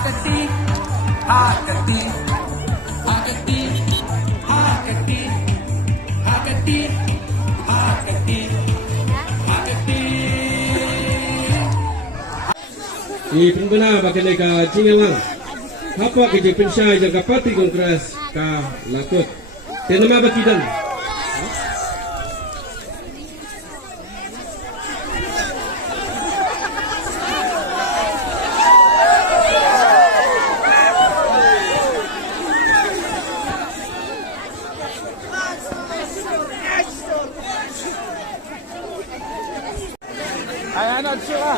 Hakati, Hakati, Hakati, Hakati, Hakati, Hakati, Hakati. Di pembina bagi negara Cingawang, apa kerja pensai jaga parti kongres ka lakut. Tenama bakidan. Ayan, sila.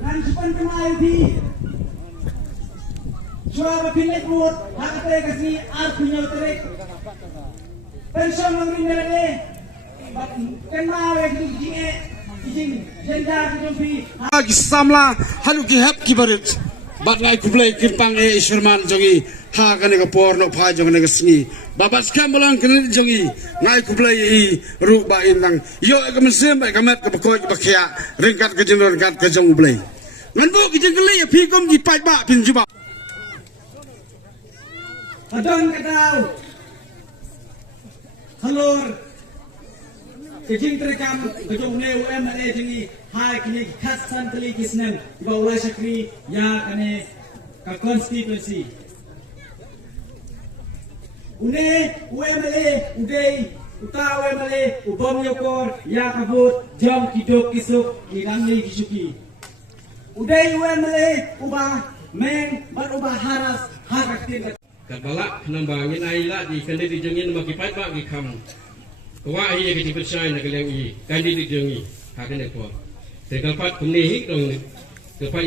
Ranjupan kemarin di Surabaya Pinek Road, Hakate kasi artinya terik. Pensyon ng rinere, kemarin di jinge, jing, jenda kijumpi. Samla halu ki hap ki barit bat ngai kublai kirpang e Sherman jongi ha kane ka porno pha jong ne sni babas kam bolang kene jongi ngai kublai i ru ba inang yo ka mesem ka mat ka ko ba khia ringkat ka jeng ringkat ka jong blai ngan bu ki jeng le phi kom ji pai ba pin juba Adon kataw. Halor. Kejing terekam kejong leu MLA jengi hai kini khasan kali kisnen baula syakri ya kane ka constituency. Une UMLA udai uta UMLA ubom yokor ya kabut jom kidok kisuk kirangli kisuki. Udai UMLA ubah men bat ubah haras hakaktin. Kabala nambangin aila di kandidi jengin makipai ba gi kam. Kawai ye kerja pensai nak lagi kandidi jengi hakan ekor. Terkalpat kumni hik dong kepai